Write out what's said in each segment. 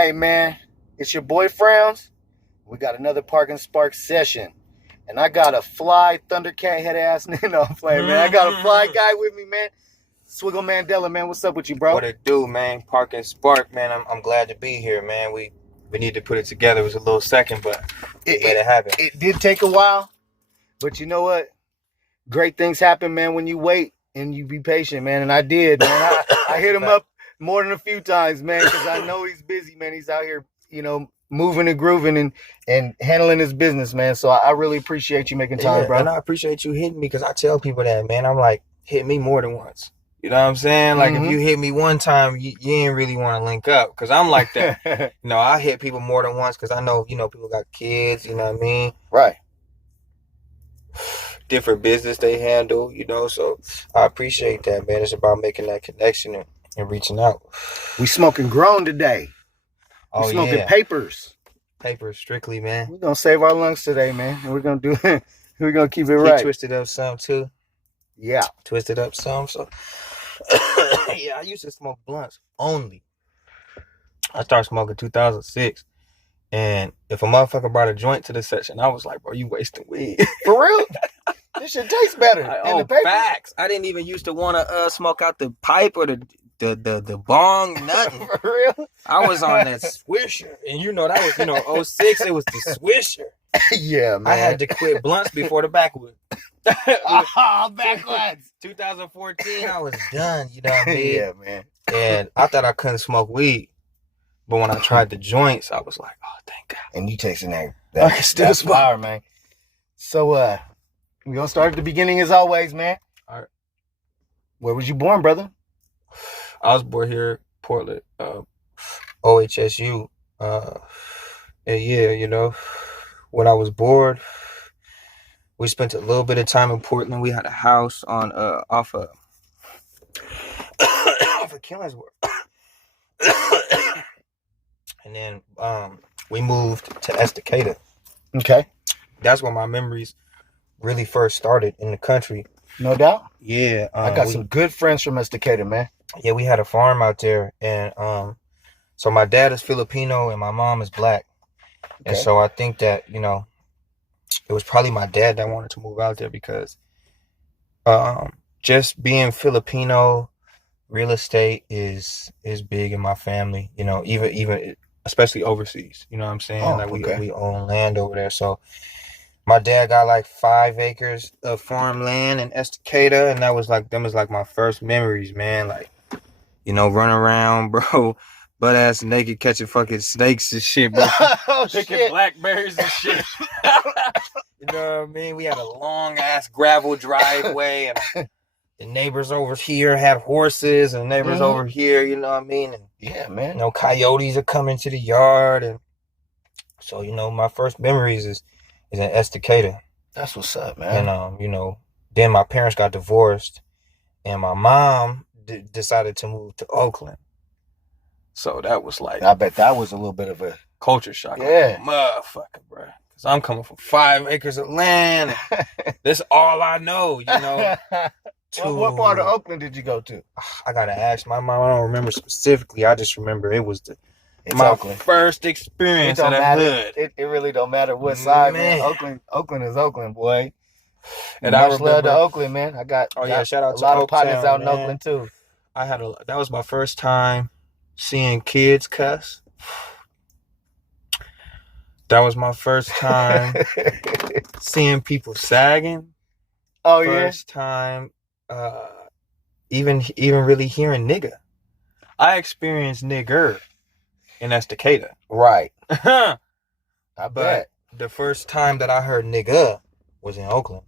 Hey, man, it's your boy Frowns. We got another Park and Spark session. And I got a fly Thundercat head ass. No, I'm playing, man. I got a fly guy with me, man. Swiggle Mandela, man. What's up with you, bro? What it do, man? Park and Spark, man. I'm glad to be here, man. We need to put it together. It was a little second, but we made it happen. It did take a while, but you know what? Great things happen, man, when you wait and you be patient, man. And I did, man. I hit him up more than a few times, man, because I know he's busy, man. He's out here, moving and grooving and handling his business, man. So I really appreciate you making time, bro. And I appreciate you hitting me, because I tell people that, man. I'm like, hit me more than once. You know what I'm saying? Like, if you hit me one time, you ain't really want to link up, because I'm like that. I hit people more than once because I know, people got kids, you know what I mean? Right. Different business they handle, so I appreciate that, man. It's about making that connection and reaching out. We smoking grown today. We smoking papers. Papers, strictly, man. We're going to save our lungs today, man. And we're going to do we're going to keep it right. Twisted up some, too. Yeah. Twisted up some, so. Yeah, I used to smoke blunts only. I started smoking 2006. And if a motherfucker brought a joint to the session, I was like, bro, you wasting weed. For real? This shit tastes better than the paper. Facts. I didn't even used to want to smoke out the pipe or the bong, nothing. For real? I was on that Swisher. And that was, 06, it was the Swisher. Yeah, man. I had to quit blunts before the backwood. Backwoods. 2014, I was done, you know what I mean? Yeah, man. And I thought I couldn't smoke weed. But when I tried the joints, I was like, oh, thank God. And you tasting that still fire, man. So, we're going to start at the beginning as always, man. All right. Where was you born, brother? I was born here, Portland, OHSU. And yeah, when I was bored, we spent a little bit of time in Portland. We had a house on off of Killingsworth. And then we moved to Estacada. Okay. That's where my memories really first started in the country. No doubt. Yeah. I got some good friends from Estacada, man. Yeah, we had a farm out there. And so my dad is Filipino and my mom is black. Okay. And so I think that, it was probably my dad that wanted to move out there because just being Filipino, real estate is big in my family, even especially overseas. You know what I'm saying? Oh, we own land over there. So my dad got like 5 acres of farmland in Estacada, and that was like my first memories, man. Like, run around, bro, butt ass naked, catching fucking snakes and shit, bro. Picking blackberries and shit. You know what I mean? We had a long ass gravel driveway, and the neighbors over here had horses, and the neighbors over here, you know what I mean? And, yeah, man. Coyotes are coming to the yard, and so my first memories is in Estacada. That's what's up, man. And then my parents got divorced, and my mom decided to move to Oakland. So that was like, I bet that was a little bit of a culture shock. Yeah, motherfucker, bro. Cause I'm coming from 5 acres of land. This all I know, What part of Oakland did you go to? I gotta ask my mom. I don't remember specifically. I just remember it was my Oakland. First experience in the hood. It really don't matter what side, man. Oakland is Oakland, boy. And I love to Oakland, man. I got shout out a to lot of Oaktown, partners out in man. Oakland too. That was my first time seeing kids cuss. That was my first time seeing people sagging. Oh, first time even really hearing nigga. I experienced nigger in Estacada. Right. I bet. But the first time that I heard nigga was in Oakland.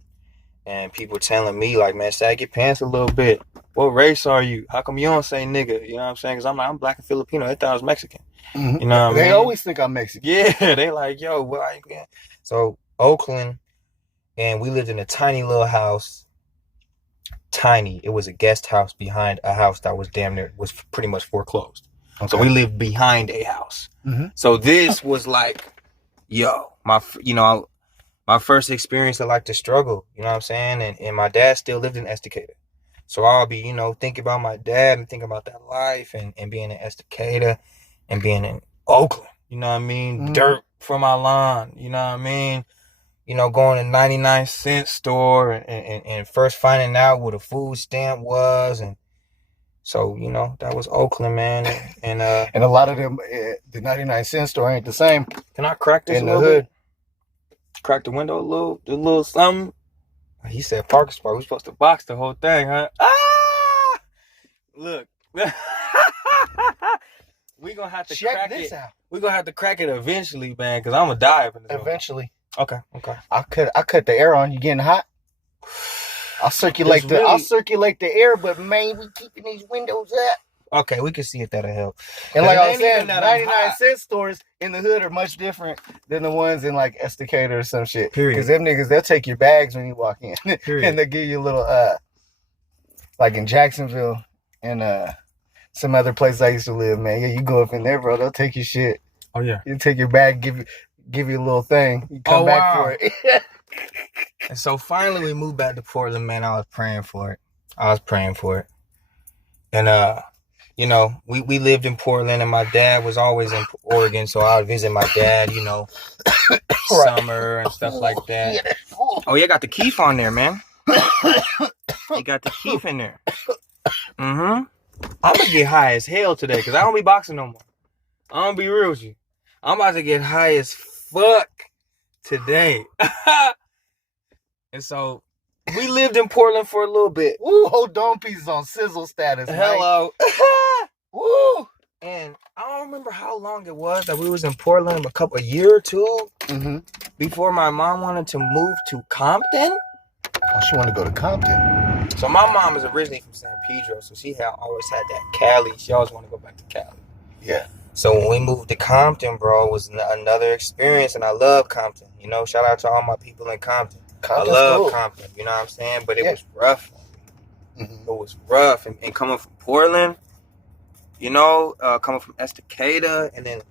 And people telling me, like, man, sag your pants a little bit. What race are you? How come you don't say nigga? You know what I'm saying? Because I'm black and Filipino. They thought I was Mexican. Mm-hmm. You know what I mean? They always think I'm Mexican. Yeah, they like, yo, why? So Oakland, and we lived in a tiny little house. Tiny. It was a guest house behind a house that was was pretty much foreclosed. Okay. So we lived behind a house. Mm-hmm. So this was like, yo, my first experience of like the struggle, you know what I'm saying? And my dad still lived in Estacada. So I'll be, thinking about my dad and thinking about that life and being in Estacada and being Oakland. You know what I mean? Dirt from my lawn. You know what I mean? You know, going to 99-cent store and first finding out what a food stamp was. And so, you know, that was Oakland, man. And a lot of them, the 99-cent store ain't the same. Can I crack this in a the little hood? bit? Crack the window a little something. He said parking spot. We're supposed to box the whole thing, huh? Ah! Look. We gonna have to crack this out. We gonna have to crack it eventually, man, because I'm gonna die up in this eventually. Okay. I cut the air on. You getting hot? I'll circulate the air, but man, we keeping these windows up. Okay, we can see if that'll help. And like I was saying, 99-cent stores in the hood are much different than the ones in like Estacada or some shit. Period. Because them niggas, they'll take your bags when you walk in. Period. And they'll give you a little, like in Jacksonville and some other place I used to live, man. Yeah, you go up in there, bro, they'll take your shit. Oh, yeah. You take your bag, give you a little thing. You come back for it. And so finally we moved back to Portland, man. I was praying for it. And, you know, we lived in Portland, and my dad was always in Oregon, so I would visit my dad, you know, summer and stuff like that. Oh, yeah, got the keef on there, man. You got the keef in there. I'm gonna get high as hell today, because I don't be boxing no more. I'm gonna be real with you. I'm about to get high as fuck today. And so we lived in Portland for a little bit. Woo, hold on pieces on sizzle status. Hello. Woo. And I don't remember how long it was that we was in Portland, a year or two before my mom wanted to move to Compton. Oh, she wanted to go to Compton. So my mom is originally from San Pedro, so she always had that Cali. She always wanted to go back to Cali. Yeah. So when we moved to Compton, bro, it was another experience, and I love Compton. You know, shout out to all my people in Compton. I love Compton, you know what I'm saying? But it was rough. It was rough. And coming from Portland, you know, coming from Estacada, and then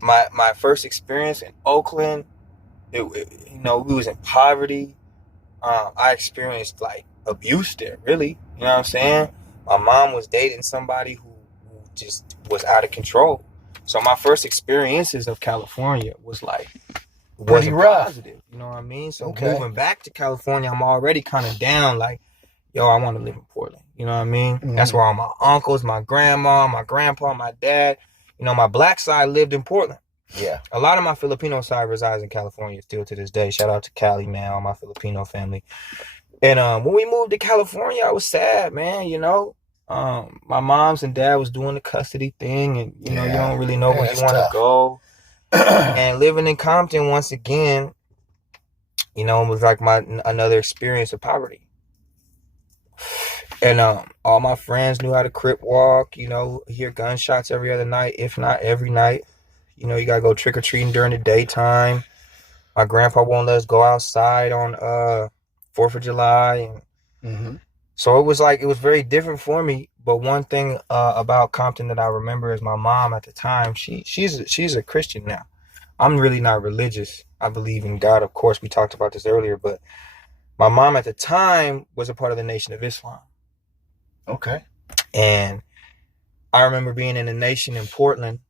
my first experience in Oakland, you know, we was in poverty. I experienced, like, abuse there, really. You know what I'm saying? My mom was dating somebody who just was out of control. So my first experiences of California was, like, pretty rough. Positive, you know what I mean? So moving back to California, I'm already kind of down, like, yo, I want to live in Portland. You know what I mean? That's where all my uncles, my grandma, my grandpa, my dad, you know, my black side lived in Portland. Yeah. A lot of my Filipino side resides in California still to this day. Shout out to Cali, man, all my Filipino family. And when we moved to California, I was sad, man, you know. My mom's and dad was doing the custody thing, and, you know, you don't really know where you want to go. And living in Compton once again, you know, it was like another experience of poverty. And all my friends knew how to crip walk, you know, hear gunshots every other night, if not every night. You know, you gotta go trick-or-treating during the daytime. My grandpa won't let us go outside on 4th of July. And so it was very different for me. But one thing about Compton that I remember is my mom at the time, she's a Christian now. I'm really not religious. I believe in God, of course. We talked about this earlier. But my mom at the time was a part of the Nation of Islam. Okay. And I remember being in the Nation in Portland.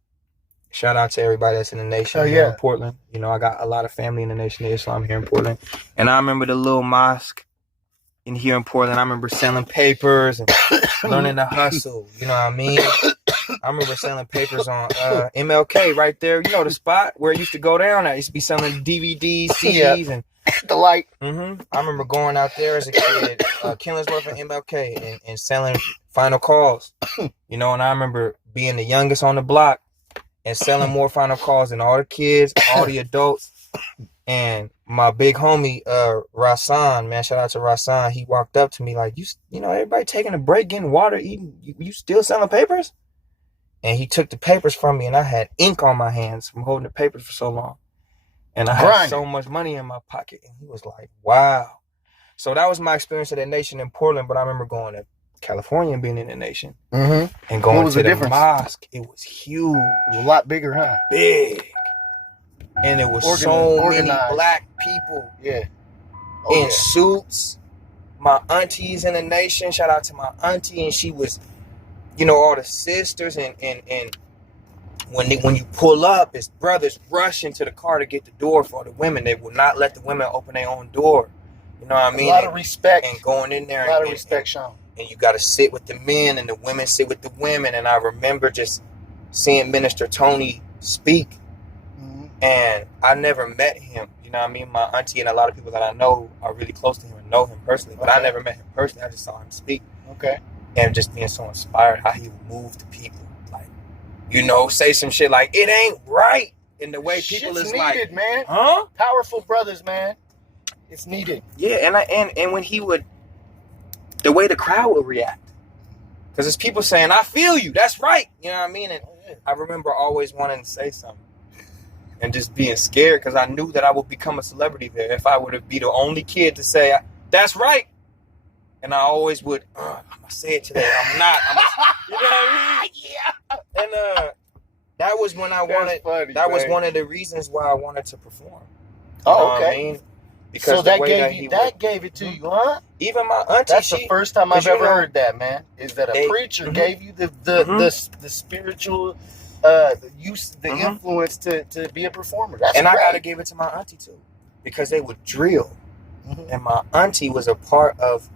Shout out to everybody that's in the Nation here in Portland. You know, I got a lot of family in the Nation of Islam here in Portland. And I remember the little mosque in here in Portland. I remember selling papers and learning to hustle. You know what I mean? I remember selling papers on MLK right there. You know the spot where it used to go down at. I used to be selling DVDs, CDs, and the light. I remember going out there as a kid, Killingsworth and MLK, and selling final calls. You know, and I remember being the youngest on the block and selling more final calls than all the kids, all the adults. And my big homie, Rasan, man, shout out to Rasan. He walked up to me like, you know, everybody taking a break, getting water, eating. You still selling papers? And he took the papers from me, and I had ink on my hands from holding the papers for so long. And I had so much money in my pocket. And he was like, wow. So that was my experience at the Nation in Portland. But I remember going to California and being in the Nation. And going to the mosque. It was huge. It was a lot bigger, huh? Big. And it was so many black people in suits. My auntie's in the Nation. Shout out to my auntie. And she was, you know, all the sisters and when you pull up, his brothers rush into the car to get the door for the women. They will not let the women open their own door. You know what I mean? A lot of respect. And going in there. A lot of respect, Sean. And you got to sit with the men and the women sit with the women. And I remember just seeing Minister Tony speak. Mm-hmm. And I never met him. You know what I mean? My auntie and a lot of people that I know are really close to him and know him personally. But I never met him personally. I just saw him speak. Okay. And just being so inspired how he would move the people. Like, you know, say some shit like, it ain't right. In the way people Shit's is needed, like, man. huh? Powerful brothers, man. It's needed. Yeah, and when he would, the way the crowd would react. Because there's people saying, I feel you. That's right. You know what I mean? And I remember always wanting to say something. And just being scared because I knew that I would become a celebrity there if I would have be the only kid to say, that's right. And I always would, I'm going to say it today. I'm not. You know what I mean? Yeah. And that was when I wanted, funny, that was man. one of the reasons why I wanted to perform. Oh, okay. I mean? Because so that gave it to you, huh? Even my auntie. That's the first time I've ever heard that, man. Is that a preacher gave you the spiritual the influence to be a performer. That's and great. I gotta give it to my auntie too. Because they would drill. Mm-hmm. And my auntie was a part of,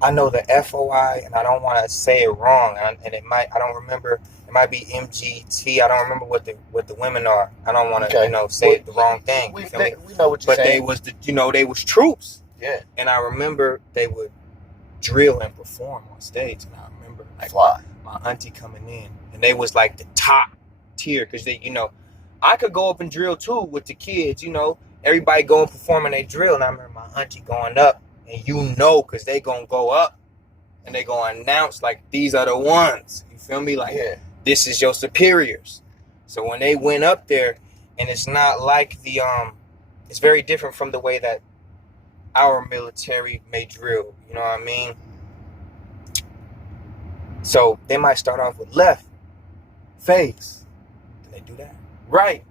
I know the FOI, and I don't want to say it wrong, and it might, I don't remember, it might be MGT. I don't remember what the women are. I don't want to, say it the wrong thing. We know what you're saying. But they was they was troops. Yeah. And I remember they would drill and perform on stage, and I remember my auntie coming in, and they was like the top tier because they, I could go up and drill too with the kids, everybody go and perform and they drill, and I remember my auntie going up. And because they going to go up and they going to announce, like, these are the ones. You feel me? Like, this is your superiors. So when they went up there, and it's not like it's very different from the way that our military may drill. You know what I mean? So they might start off with left, phase. Then they do that. Right,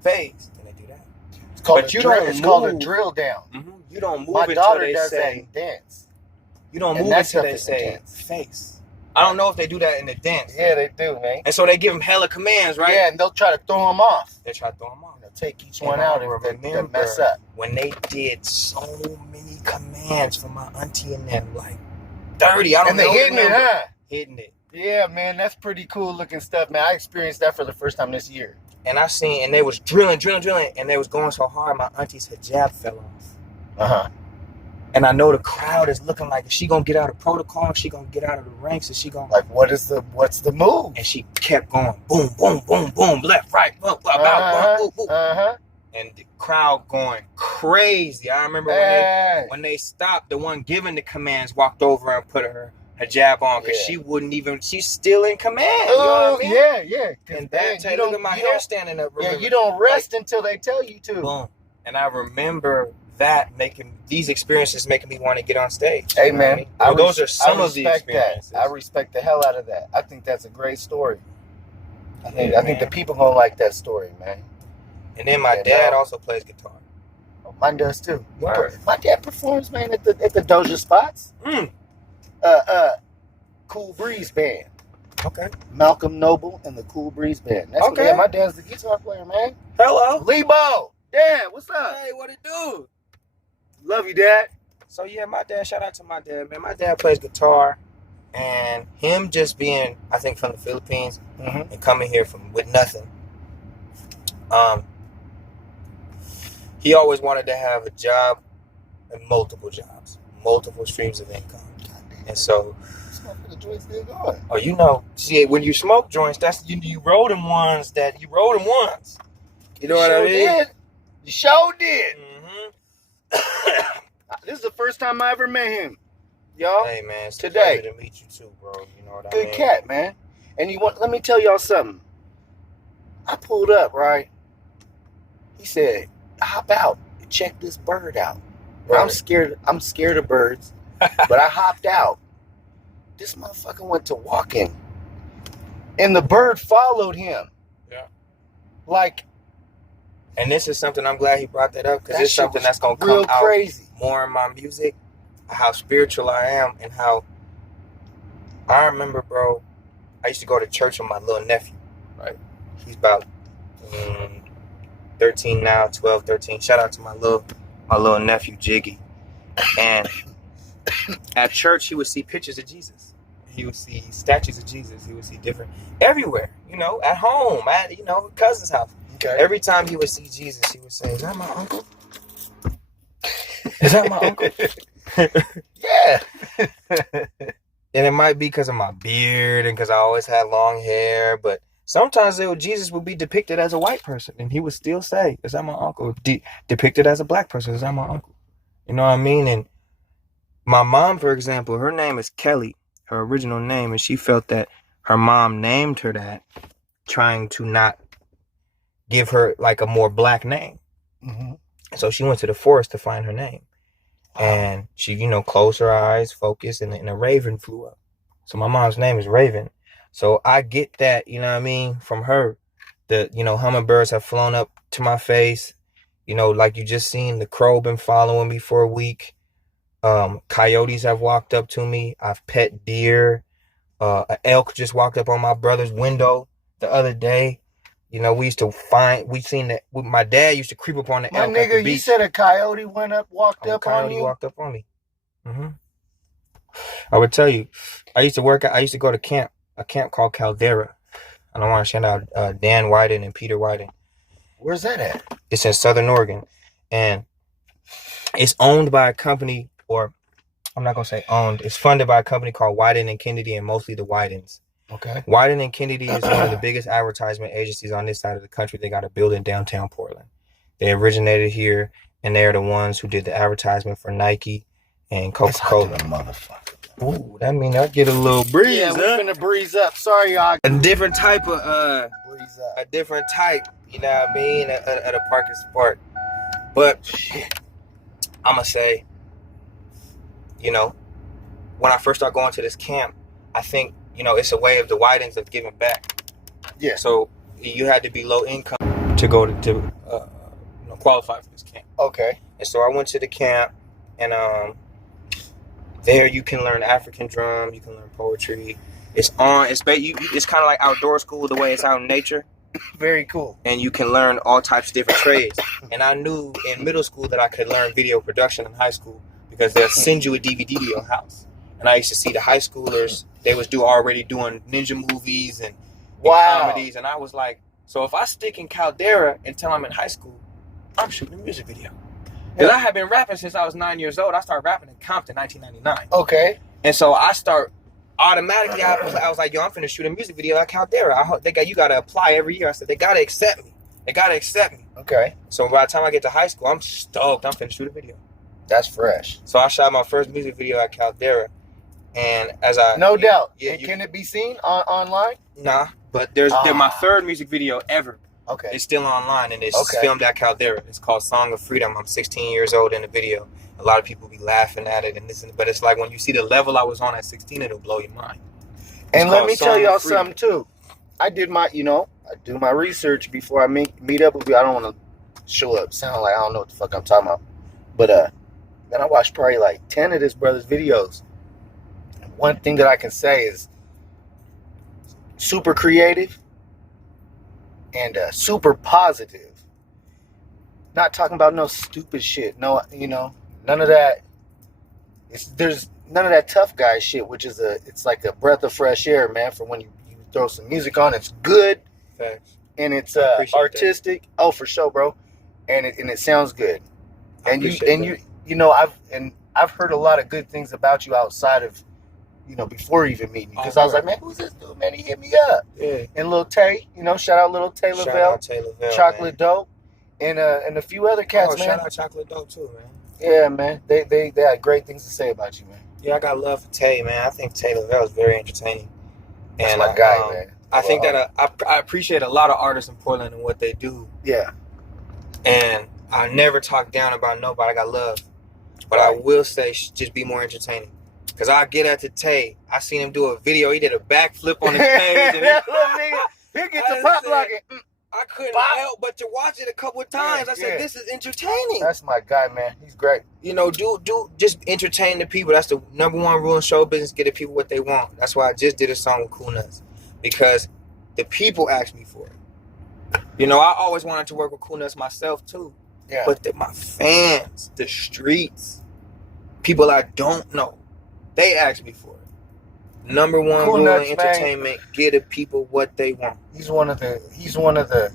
phase. Then they do that. It's called a drill down. Mm-hmm. You don't move My until daughter they does say that in dance. You don't move until they say intense. Face. I don't know if they do that in the dance. Yeah, they do, man. And so they give them hella commands, right? Yeah, and they'll try to throw them off. They try to throw them off. They'll take each one out and they mess up. When they did so many commands for my auntie and them, like 30, I don't know. And they hitting it, huh? Hitting it. Yeah, man, that's pretty cool looking stuff, man. I experienced that for the first time this year. And and they was drilling, and they was going so hard, my auntie's hijab fell off. Uh-huh. And I know the crowd is looking like, is she gonna get out of protocol? Is she gonna get out of the ranks? Is she gonna what's the move? And she kept going, boom, boom, boom, boom, left, right, boom, boom, boom, boom. And the crowd going crazy. I remember when they stopped, the one giving the commands walked over and put her hijab on because she wouldn't even. She's still in command. Oh, you know what I mean? Yeah. And that, look at my hair standing up. Remember, you don't rest until they tell you to. Boom. And I remember that these experiences making me want to get on stage. Hey, man. Those are some of the experiences. I respect the hell out of that. I think that's a great story. I think the people gonna like that story, man. And then my dad also plays guitar. Oh, mine does too. Word. My dad performs, man, at the Doja spots. Cool Breeze Band. Okay. Malcolm Noble and the Cool Breeze Band. That's okay. My dad's the guitar player, man. Hello. Lebo. Dad, what's up? Hey, what it do? Love you, Dad. So yeah, my dad, shout out to my dad, man. My dad plays guitar, and him just being, I think, from the Philippines and coming here with nothing. He always wanted to have a job and multiple jobs, multiple streams of income. And so, the joint's still going. Oh, see, when you smoke joints, that's you roll them ones. You know what I mean? You sure did. Mm-hmm. This is the first time I ever met him, y'all. Hey man, it's today. A pleasure to meet you too, bro. You know what I mean? Good cat, man. And let me tell y'all something. I pulled up, right? He said, "Hop out and check this bird out." Right. I'm scared of birds, but I hopped out. This motherfucker went to walking, and the bird followed him. Yeah. And this is something I'm glad he brought that up because it's something that's gonna come out crazy more in my music. How spiritual I am, and how I remember, bro. I used to go to church with my little nephew. Right. He's about 13 now, 12, 13. Shout out to my little nephew Jiggy. And at church, he would see pictures of Jesus. He would see statues of Jesus. He would see different everywhere. At home, at cousin's house. Okay. Every time he would see Jesus, he would say, "Is that my uncle? Is that my uncle?" Yeah. And it might be because of my beard and because I always had long hair, but sometimes Jesus would be depicted as a white person, and he would still say, "Is that my uncle?" Depicted as a black person, "Is that my uncle?" You know what I mean? And my mom, for example, her name is Kelly, her original name, and she felt that her mom named her that, trying to not give her like a more black name. Mm-hmm. So she went to the forest to find her name. And she, closed her eyes, focused, and a raven flew up. So my mom's name is Raven. So I get that, from her. The, hummingbirds have flown up to my face. Like you just seen, the crow been following me for a week. Coyotes have walked up to me. I've pet deer. An elk just walked up on my brother's window the other day. We seen that. My dad used to creep up on the elk at the beach. You said a coyote walked up on you? Coyote walked up on me. Mm-hmm. I would tell you, I used to go to a camp called Caldera. I don't want to shout out Dan Wyden and Peter Wyden. Where's that at? It's in Southern Oregon. And it's owned by a company, or I'm not going to say owned. It's funded by a company called Wyden and Kennedy, and mostly the Wydens. Okay. Wyden and Kennedy is one of the biggest advertisement agencies on this side of the country. They got a building downtown Portland. They originated here, and they're the ones who did the advertisement for Nike and Coca-Cola. Motherfucker. Ooh, that mean I get a little breeze. Yeah, we're gonna breeze up. Sorry, y'all. A different type of breeze up. A different type, you know what I mean, at a parking spot. But I'ma say, when I first started going to this camp, I think it's a way of the Wydens of giving back. Yeah. So you had to be low income to go to qualify for this camp. Okay. And so I went to the camp, and there you can learn African drum, you can learn poetry. It's kind of like outdoor school the way it's out in nature. Very cool. And you can learn all types of different trades. And I knew in middle school that I could learn video production in high school because they'll send you a DVD to your house. And I used to see the high schoolers, they was already doing ninja movies and comedies. And I was like, so if I stick in Caldera until I'm in high school, I'm shooting a music video. Because I had been rapping since I was 9 years old. I started rapping in Compton 1999. Okay. And so I automatically, I was like, yo, I'm finna shoot a music video at Caldera. You got to apply every year. I said, they got to accept me. They got to accept me. Okay. So by the time I get to high school, I'm stoked. I'm finna shoot a video. That's fresh. So I shot my first music video at Caldera. And No doubt. Can it be seen online? Nah, but they're my third music video ever. Okay. It's still online, and it's filmed at Caldera. It's called Song of Freedom. I'm 16 years old in the video. A lot of people be laughing at it, but it's like when you see the level I was on at 16, it'll blow your mind. And let me tell y'all something too. I did I do my research before I meet up with you. I don't want to show up, sound like I don't know what the fuck I'm talking about. But then I watched probably like 10 of this brother's videos. And one thing that I can say is super creative and super positive. Not talking about no stupid shit. No, none of that. There's none of that tough guy shit, which is it's like a breath of fresh air, man. For when you throw some music on, it's good. Thanks. And it's artistic. That. Oh, for sure, bro. And it sounds good. And I've heard a lot of good things about you outside of, before even meeting you. Because I was like, man, who's this dude, man? He hit me up. Yeah. And Lil Tay, shout out Lil Tay Lavelle. Chocolate Dope. And a few other cats, man. Shout out Chocolate Dope too, man. Yeah, man. They had great things to say about you, man. Yeah, I got love for Tay, man. I think Tay Lavelle is very entertaining. That's my guy, man. I think that I appreciate a lot of artists in Portland and what they do. Yeah. And I never talk down about nobody. I got love. But I will say, just be more entertaining. Because I get at the Tay. I seen him do a video. He did a backflip on his page. And he gets a pop locking. I couldn't help but to watch it a couple of times. I said, this is entertaining. That's my guy, man. He's great. Do just entertain the people. That's the number one rule in show business. Get the people what they want. That's why I just did a song with Cool Nuts. Because the people ask me for it. You know, I always wanted to work with Cool Nuts myself too. Yeah. But my fans, the streets, people I don't know, they ask me for it. Number one Cool rule Nuts, in entertainment: give the people what they want. He's one of the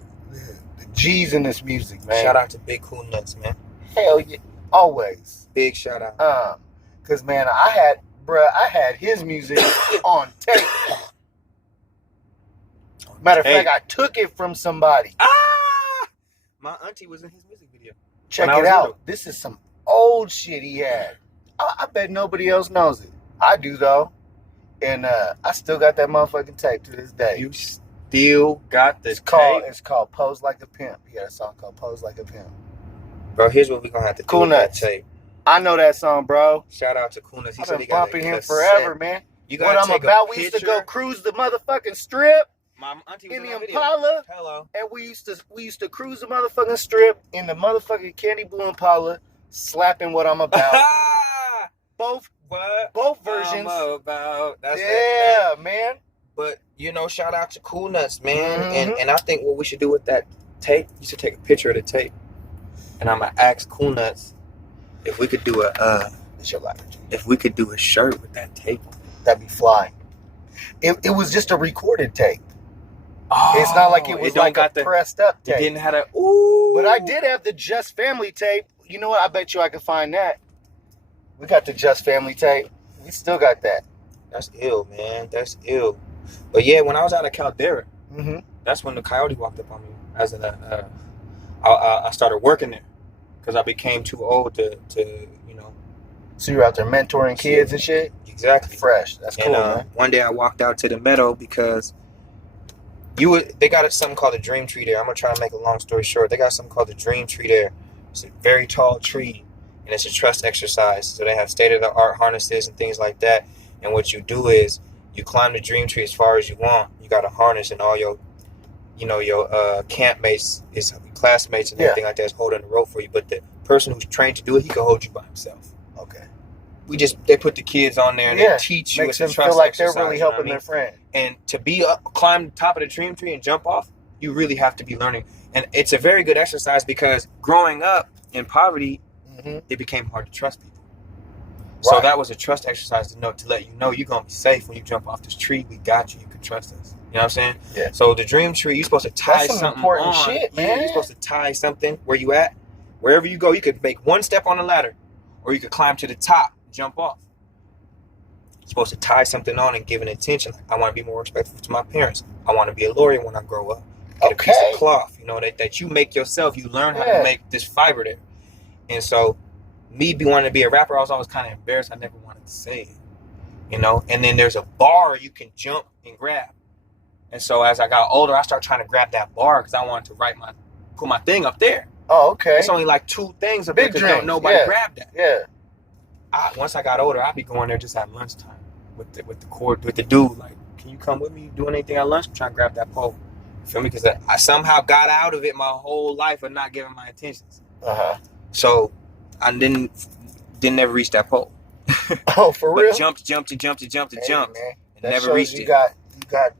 G's in this music, man. Shout out to Big Cool Nuts, man. Hell yeah, always. Big shout out. Cause man, I had his music on tape. Matter of fact, I took it from somebody. My auntie was in his music video. Check it out. Little. This is some old shit he had. I bet nobody else knows it. I do though. And I still got that motherfucking tape to this day. You still got the tape? It's called Pose Like a Pimp. He had a song called Pose Like a Pimp. Bro, here's what we're going to have to do Cool with Nuts. that tape. I know that song, bro. Shout out to Cool Nuts. I've been bumping him forever, man. You what I'm about, we used to go cruise the motherfucking strip. My auntie was in the video. Impala. Hello. And we used to cruise the motherfucking strip in the motherfucking candy blue Impala, slapping what I'm about. Both versions. That's man. But you know, shout out to Cool Nuts, man. And I think what we should do with that tape, you should take a picture of the tape, and I'm gonna ask Cool Nuts if we could do if we could do a shirt with that tape. That'd be fly. It was just a recorded tape. Oh, it's not like it was like a pressed up tape. It didn't have a ooh. But I did have the Just Family tape. You know what? I bet you I could find that. We got the Just Family tape. We still got that. That's ill, man. That's ill. But yeah, when I was out of Caldera, that's when the coyote walked up on me. I started working there because I became too old to you know. So you're out there mentoring kids and shit? Exactly. Fresh. That's cool, man. One day I walked out to the meadow because they got something called a dream tree there. I'm going to try and make a long story short. They got something called the dream tree there. It's a very tall tree, and it's a trust exercise. So they have state-of-the-art harnesses and things like that. And what you do is you climb the dream tree as far as you want. You got a harness, and all your camp mates, classmates and everything like that is holding the rope for you. But the person who's trained to do it, he can hold you by himself. Okay. They put the kids on there and they teach you. Makes them feel like they're really helping their friend. And to climb the top of the dream tree and jump off, you really have to be learning. And it's a very good exercise because growing up in poverty, it became hard to trust people. Right. So that was a trust exercise to let you know you're going to be safe when you jump off this tree. We got you. You can trust us. You know what I'm saying? Yeah. So the dream tree, you're supposed to tie something something important on. Shit, man. You're supposed to tie something where you at. Wherever you go, you could make one step on the ladder or you could climb to the top. Jump off. You're supposed to tie something on and give an intention. I want to be more respectful to my parents. I want to be a lawyer when I grow up. Get a piece of cloth, that you make yourself. You learn how to make this fiber there. And so, me wanting to be a rapper, I was always kind of embarrassed. I never wanted to say it, And then there's a bar you can jump and grab. And so as I got older, I started trying to grab that bar because I wanted to put my thing up there. Oh, okay. It's only like two things up there because nobody grabbed that. Yeah. Once I got older, I'd be going there just at lunchtime with the dude. Like, can you come with me? Doing anything at lunch? I'm trying to grab that pole. You feel me? Because I somehow got out of it my whole life of not giving my intentions. So I didn't ever reach that pole. Oh, for real? But jumped. Man, And never reached it. You got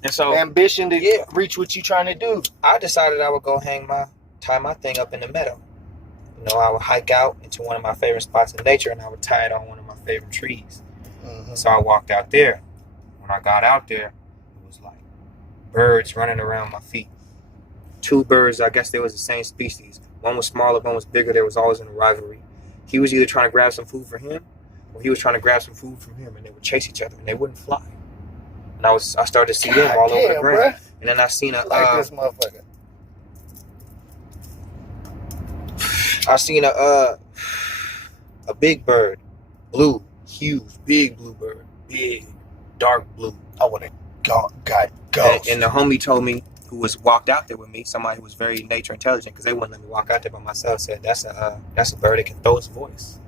and so ambition to reach what you trying to do. I decided I would go tie my thing up in the meadow. I would hike out into one of my favorite spots in nature and I would tie it on one of my favorite trees. So I walked out there. When I got out there, it was like birds running around my feet. Two birds, I guess they was the same species. One was smaller, one was bigger. There was always a rivalry. He was either trying to grab some food for him or he was trying to grab some food from him, and they would chase each other and they wouldn't fly. And I started to see them all over the ground. Bruh. And then I seen this motherfucker. I seen a big bird, blue, huge, big blue bird, big, dark blue. I want to go. And the homie told me, who walked out there with me, somebody who was very nature intelligent, because they wouldn't let me walk out there by myself, said that's a bird that can throw its voice.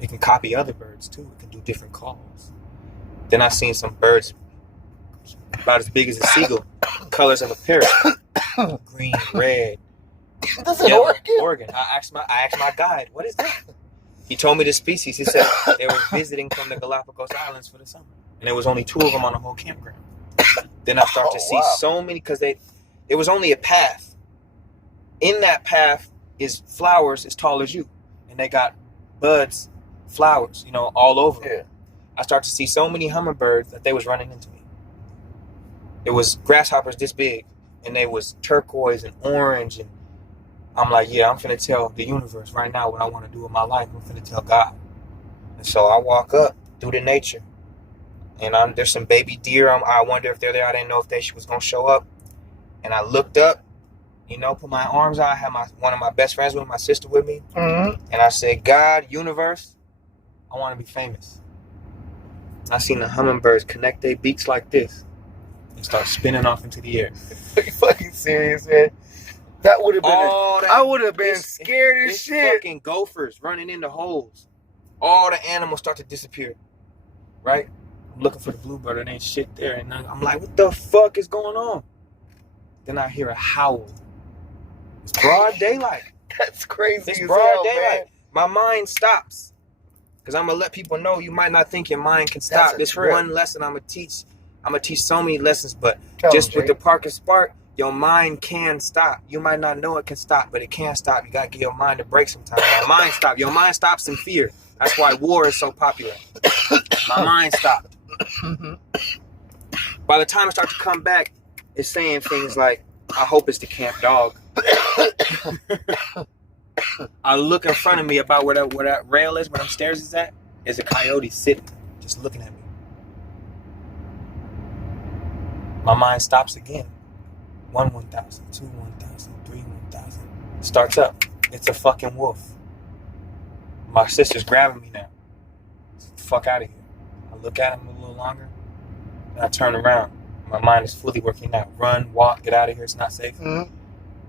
It can copy other birds too. It can do different calls. Then I seen some birds about as big as a seagull, colors of a parrot, green, red. This is Oregon. I asked my guide, what is that? He told me the species. He said they were visiting from the Galapagos Islands for the summer, and there was only two of them on the whole campground. Then I start to see so many, because it was only a path. In that path is flowers as tall as you, and they got buds, flowers, all over. Yeah. I start to see so many hummingbirds that they was running into me. It was grasshoppers this big, and they was turquoise and orange, and I'm like, yeah, I'm finna tell the universe right now what I want to do with my life. I'm finna tell God. And so I walk up through the nature, and there's some baby deer. I wonder if they're there. I didn't know if they was gonna show up. And I looked up, put my arms out. I had one of my best friends with me, my sister with me, and I said, God, universe, I want to be famous. I seen the hummingbirds connect their beaks like this and start spinning off into the air. Are you fucking serious, man? That would have been. I would have been scared as shit. Fucking gophers running into holes. All the animals start to disappear. Right? I'm looking for the bluebird, and ain't shit there, and I'm like, what the fuck is going on? Then I hear a howl. It's broad daylight. That's crazy. It's broad daylight. Man. My mind stops. Because I'm going to let people know you might not think your mind can stop. This one lesson I'm going to teach. I'm going to teach so many lessons, but with the Parker Spark, your mind can stop. You might not know it can stop, but it can stop. You got to give your mind a break sometimes. Your mind stops. Your mind stops in fear. That's why war is so popular. My mind stopped. By the time I start to come back, it's saying things like, I hope it's the camp dog. I look in front of me about where that rail is, where them stairs is at. There's a coyote sitting, just looking at me. My mind stops again. 1,000, 2, 1,000, 3, 1,000. Starts up. It's a fucking wolf. My sister's grabbing me now. Get the fuck out of here. I look at him a little longer, and I turn around. My mind is fully working out. Run, walk, get out of here. It's not safe. Mm-hmm.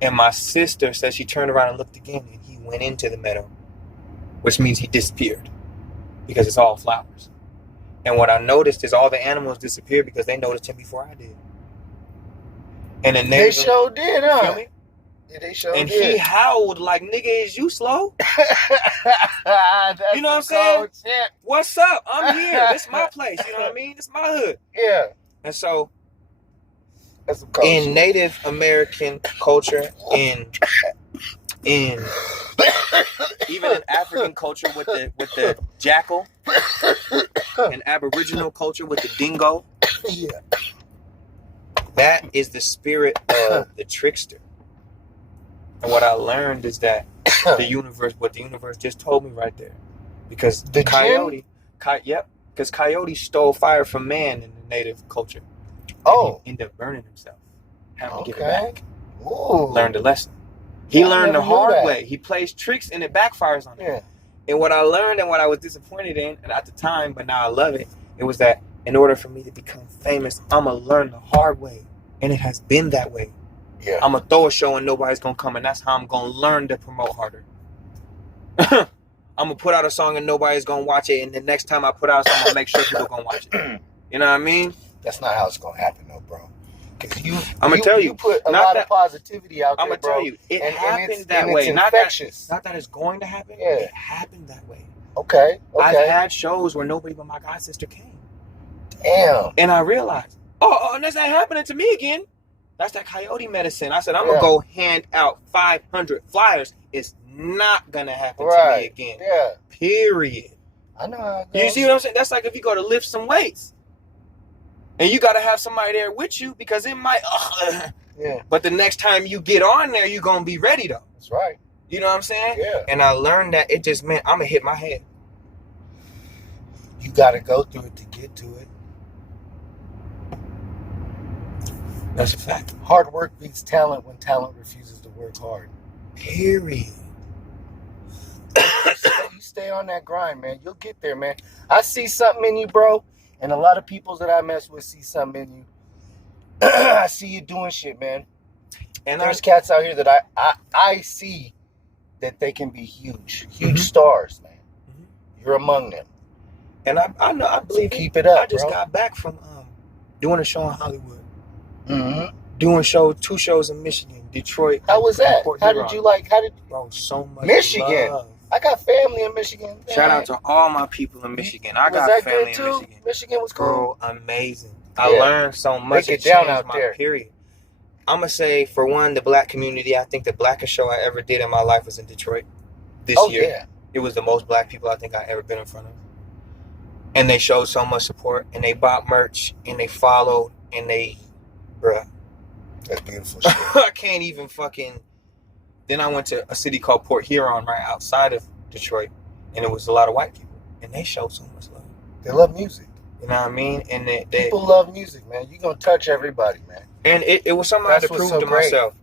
And my sister says she turned around and looked again, and he went into the meadow, which means he disappeared because it's all flowers. And what I noticed is all the animals disappeared because they noticed him before I did. And then they sure did, huh? Feel me? Yeah, they sure and did. He howled like, nigga, is you slow? You know what I'm saying? Shit. What's up? I'm here. This is my place. You know what I mean? This is my hood. Yeah. And so, that's some in Native American culture, in even in African culture with the jackal, and Aboriginal culture with the dingo, yeah, that is the spirit of the trickster. And what I learned is that what the universe just told me right there, because the coyote, because coyote stole fire from man in the native culture. Oh, he ended up burning himself, having to get it back. Ooh. Learned a lesson. He learned the hard way. He plays tricks and it backfires on him. Yeah. And what I learned and what I was disappointed in, and at the time, but now I love it, it was that in order for me to become famous, I'm going to learn the hard way. And it has been that way. Yeah. I'm going to throw a show and nobody's going to come, and that's how I'm going to learn to promote harder. I'm going to put out a song and nobody's going to watch it, and the next time I put out a song, I'm going to make sure people are going to watch it. You know what I mean? That's not how it's going to happen, though, bro. Because I'm going to tell you. You put a lot of positivity out there, I'm going to tell you. It happened that way. It's infectious. Not that it's going to happen. Yeah. It happened that way. Okay. I've had shows where nobody but my god sister came. Damn. And I realized, and that's not happening to me again. That's that coyote medicine. I said, I'm going to go hand out 500 flyers. It's not going to happen to me again. Yeah. Period. I know how it goes. You see what I'm saying? That's like if you go to lift some weights. And you got to have somebody there with you because it might, yeah. But the next time you get on there, you're going to be ready, though. That's right. You know what I'm saying? Yeah. And I learned that it just meant I'm going to hit my head. You got to go through it to get to it. That's a fact. Hard work beats talent when talent refuses to work hard. Period. You stay on that grind, man. You'll get there, man. I see something in you, bro. And a lot of people that I mess with see something in you. I see you doing shit, man. And there's cats out here that I see that they can be huge stars, man. Mm-hmm. You're among them. And I know, I believe so keep it up. I just got back from doing a show in Hollywood. Mm-hmm. Doing 2 shows in Michigan, Detroit. How was that? How did you Bro, so much Michigan. Love. I got family in Michigan. Shout out to all my people in Michigan. I got family in Michigan. Michigan was cool. Bro, amazing. I learned so much. Break It it down changed out my there. period. I'm going to say, for one, the black community, I think the blackest show I ever did in my life was in Detroit this year. Yeah. It was the most black people I think I ever been in front of. And they showed so much support, and they bought merch, and they followed, and they, bruh. That's beautiful shit. I can't even fucking. Then I went to a city called Port Huron right outside of Detroit, and it was a lot of white people, and they showed so much love. They love music. You know what I mean? And people love music, man. You're going to touch everybody, man. And it was something I had to prove to myself.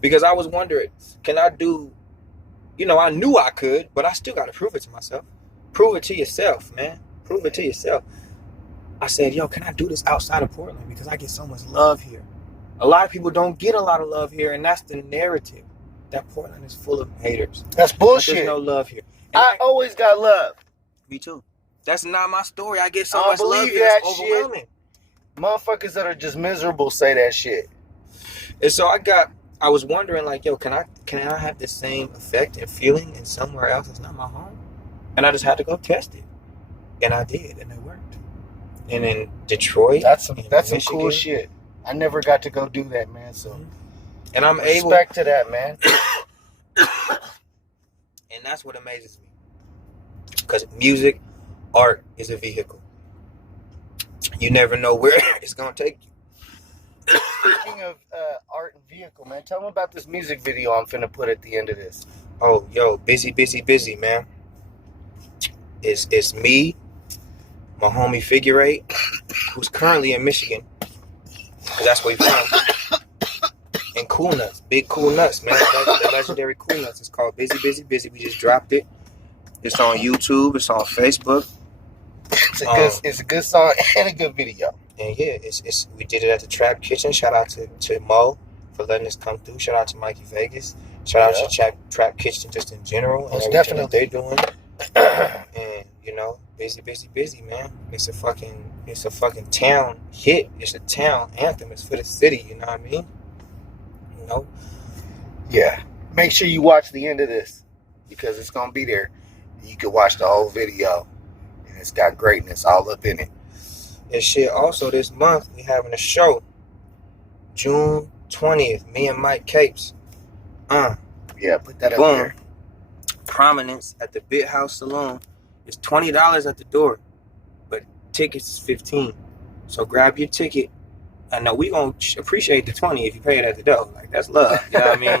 Because I was wondering, can I do, I knew I could, but I still got to prove it to myself. Prove it to yourself, man. Prove it to yourself. I said, can I do this outside of Portland? Because I get so much love here. A lot of people don't get a lot of love here, and that's the narrative. That Portland is full of haters. That's bullshit. There's no love here. And I always got love. Me too. That's not my story. I get so much love here. It's overwhelming. Motherfuckers that are just miserable say that shit. And so I was wondering, like, can I have the same effect and feeling in somewhere else that's not my home? And I just had to go test it. And I did, and it worked. And in Detroit, that's some cool shit. I never got to go do that, man. So, and I'm respect to that, man. And that's what amazes me, because music, art is a vehicle. You never know where it's gonna take you. Speaking of art and vehicle, man, tell me about this music video I'm finna put at the end of this. Oh, busy, man. It's me, my homie Figure 8, who's currently in Michigan, because that's where he's from. And Cool Nuts, big Cool Nuts, man. The legendary Cool Nuts. It's called Busy. We just dropped it. It's on YouTube. It's on Facebook. It's a good song and a good video. And yeah, we did it at the Trap Kitchen. Shout out to Mo for letting us come through. Shout out to Mikey Vegas. Shout out to Trap Kitchen just in general and everything definitely that they doing. And busy, man. It's a fucking town hit. It's a town anthem. It's for the city. You know what I mean? Yeah. Make sure you watch the end of this, because it's gonna be there. You can watch the whole video, and it's got greatness all up in it. And shit. Also, this month we having a show, June 20th. Me and Mike Capes. Yeah, put that up there. Prominence at the Bit House Saloon. It's $20 at the door, but tickets is $15. So grab your ticket. I know we gonna appreciate the 20 if you pay it at the door. Like, that's love. You know what I mean?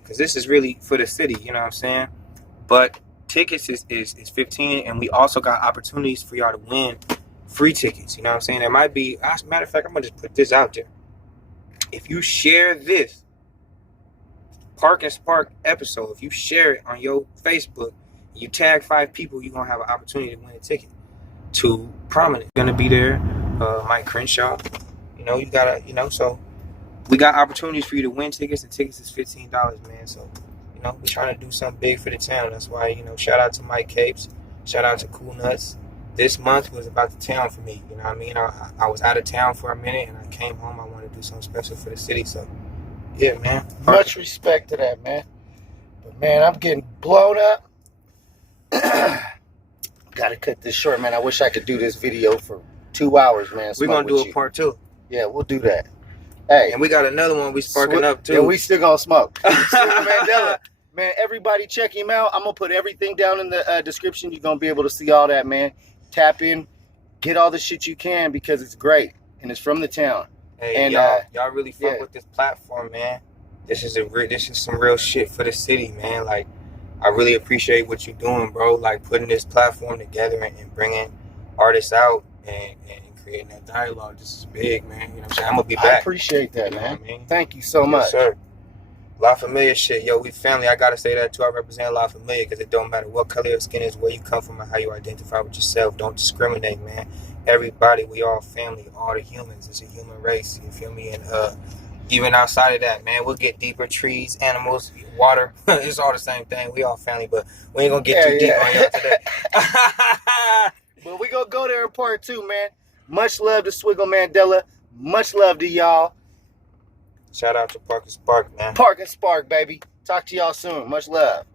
Because this is really for the city. You know what I'm saying? But tickets is 15, and we also got opportunities for y'all to win free tickets. You know what I'm saying? There might be. As a matter of fact, I'm gonna just put this out there. If you share this Park and Spark episode, if you share it on your Facebook, you tag 5 people, you're gonna have an opportunity to win a ticket to Prominent. Gonna be there, Mike Crenshaw. You gotta, so we got opportunities for you to win tickets, and tickets is $15, man. So, we're trying to do something big for the town. That's why, shout out to Mike Capes, shout out to Cool Nuts. This month was about the town for me. You know what I mean? I was out of town for a minute, and I came home. I wanted to do something special for the city. So, yeah, man. Much respect to that, man. But, man, I'm getting blown up. Gotta cut this short, man. I wish I could do this video for 2 hours, man. We're gonna do a part 2. Yeah, we'll do that. Hey, and we got another one we sparking up too. Yeah, we still gonna smoke. Swiggle Mandela, man. Everybody check him out. I'm gonna put everything down in the description. You're gonna be able to see all that, man. Tap in, get all the shit you can, because it's great and it's from the town. Hey, and y'all really fuck with this platform, man. This is some real shit for the city, man. Like, I really appreciate what you're doing, bro. Like, putting this platform together and bringing artists out and creating that dialogue. This is big, man. You know what I'm saying? I'm gonna be back. I appreciate that, man. I mean? Thank you so much. Yes, sir. La Familia shit. Yo, we family. I gotta say that too. I represent La Familia, because it don't matter what color your skin is, where you come from, or how you identify with yourself. Don't discriminate, man. Everybody, we all family, all the humans. It's a human race. You feel me? And even outside of that, man, we'll get deeper. Trees, animals, water. It's all the same thing. We all family, but we ain't gonna get too deep on y'all today. But we gonna go there in part 2, man. Much love to Swiggle Mandela. Much love to y'all. Shout out to Park and Spark, man. Park and Spark, baby. Talk to y'all soon. Much love.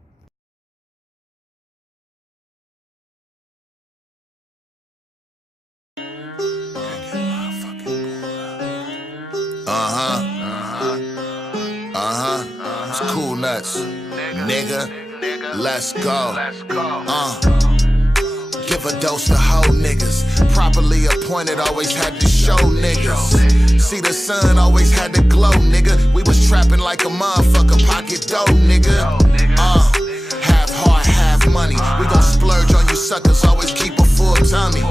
donuts. Nigga, let's go. Give a dose to hoe niggas. Properly appointed, always had to show niggas. See the sun, always had to glow, nigga. We was trapping like a motherfucker, pocket dough, nigga. Half heart, half money. We gon' splurge on you suckers, always keep a full tummy.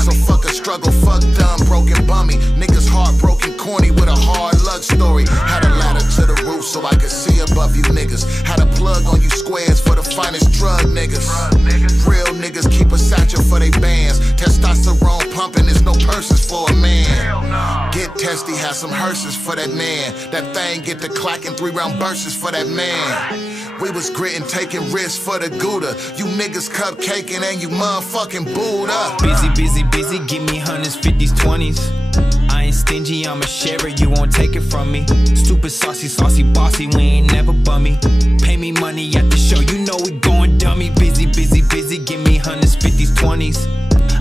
So fuck a struggle, fuck dumb, broken bummy. Niggas heartbroken, corny with a hard luck story. Had a ladder to the roof so I could see above you niggas. Had a plug on you squares for the finest drug niggas. Real niggas keep a satchel for they bands. Testosterone pumping, there's no purses for a man. Get testy, have some hearses for that man. That thing get the clacking 3-round bursts for that man. We was gritting, taking risks for the Gouda. You niggas cupcaking and you motherfucking booed up. Busy, busy, busy, give me hundreds, 50s, 20s. I ain't stingy, I'm a sharer, you won't take it from me. Stupid, saucy, saucy, bossy, we ain't never bummy. Pay me money at the show, you know we going dummy. Busy, busy, busy, give me hundreds, 50s, 20s.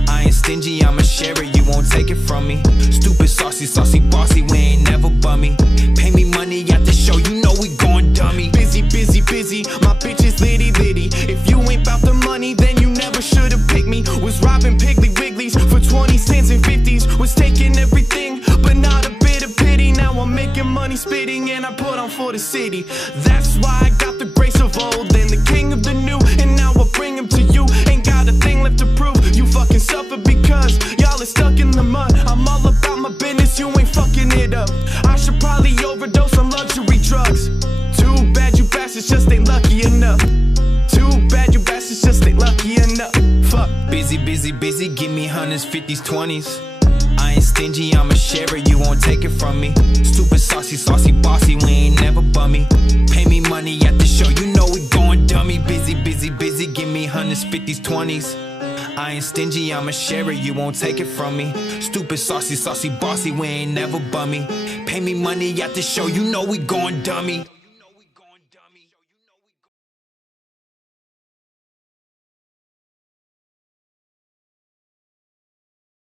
I ain't stingy, I'm a sharer, you won't take it from me. Stupid, saucy, saucy, bossy, we ain't never bummy. Pay me money at the show, you know we going dummy. Busy, busy, busy, my bitch is litty, litty. If you ain't bout the money, then you never should've picked me. Was robbing Piggly Wigglies for 20 cents and 50s. Was taking everything, but not a bit of pity. Now I'm making money spitting and I put on for the city. That's why I got the grace of old and the king of the new. And now I bring him to you, ain't got a thing left to prove. You fucking suffer because y'all are stuck in the mud. I'm all about my business, you ain't fucking it up. I should probably overdose on luxury drugs. Too bad you bastards just ain't lucky enough. Too bad you bastards just ain't lucky enough. Fuck. Busy, busy, busy, give me hundreds, 50s, 20s. I ain't stingy, I'm a sharer, you won't take it from me. Stupid, saucy, saucy, bossy, we ain't never bummy. Pay me money at the show, you know we going dummy. Busy, busy, busy, give me hundreds, 50s, 20s. I ain't stingy, I'm a sharer, you won't take it from me. Stupid, saucy, saucy, bossy, we ain't never bummy. Pay me money at the show, you know we going dummy.